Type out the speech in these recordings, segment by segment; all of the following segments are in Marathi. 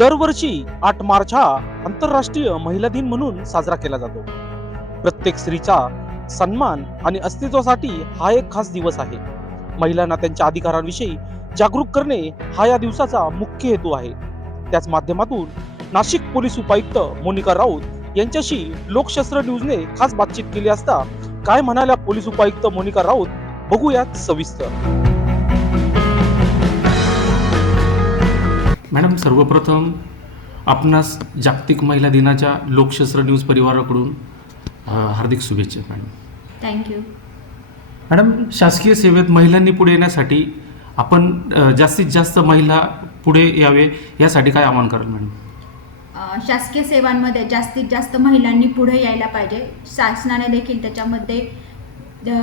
दरवर्षी आठ मार्च हा आंतरराष्ट्रीय महिला दिन म्हणून साजरा केला जातो. प्रत्येक स्त्रीचा सन्मान आणि अस्तित्वासाठी हा एक खास दिवस आहे. महिलांना त्यांच्या अधिकारांविषयी जागरूक करणे हा या दिवसाचा मुख्य हेतू आहे. त्याच माध्यमातून नाशिक पोलीस उपायुक्त मोनिका राऊत यांच्याशी लोकशस्त्र न्यूजने खास बातचीत केली असता काय म्हणाल्या पोलीस उपायुक्त मोनिका राऊत? बघूयात सविस्तर. मॅडम सर्वप्रथम आपणास जागतिक महिला दिनाच्या लोकशस्त्र न्यूज परिवाराकडून हार्दिक शुभेच्छा मॅडम. थँक्यू मॅडम शासकीय सेवेत महिलांनी पुढे येण्यासाठी आपण जास्तीत जास्त महिला पुढे यावे यासाठी काय आवाहन कराल मॅडम? शासकीय सेवांमध्ये जास्तीत जास्त महिलांनी पुढे यायला पाहिजे. शासनाने देखील त्याच्यामध्ये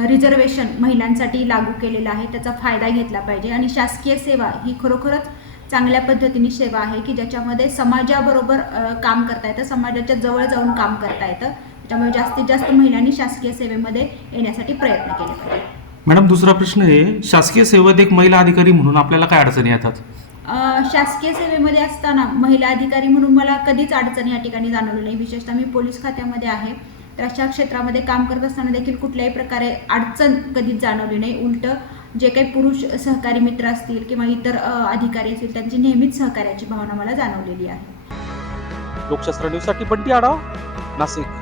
रिझर्वेशन महिलांसाठी लागू केलेलं आहे. त्याचा फायदा घेतला पाहिजे. आणि शासकीय सेवा ही खरोखरच चांगल्या पद्धतीने सेवा आहे की ज्याच्यामध्ये समाजाबरोबर काम करता येतं समाजाच्या जवळ जाऊन काम करता येतं. त्याच्यामुळे जास्तीत जास्त महिलांनी शासकीय सेवेमध्ये येण्यासाठी प्रयत्न केले पाहिजे. मॅडम दुसरा प्रश्न आहे शासकीय सेवेत एक महिला अधिकारी म्हणून आपल्याला काय अडचणी येतात? शासकीय सेवेमध्ये असताना महिला अधिकारी म्हणून मला कधीच अडचण या ठिकाणी जाणवली नाही. विशेषतः मी पोलीस खात्यामध्ये आहे. तर अशा क्षेत्रामध्ये काम करत असताना देखील कुठल्याही प्रकारे अडचण कधीच जाणवली नाही. उलट जे काही पुरुष सहकारी मित्र असतील किंवा इतर अधिकारी असतील त्यांची नेहमीच सहकार्याची भावना मला जाणवलेली आहे. लोकशास्त्र न्यूजसाठी बंटी आढाव नाशिक.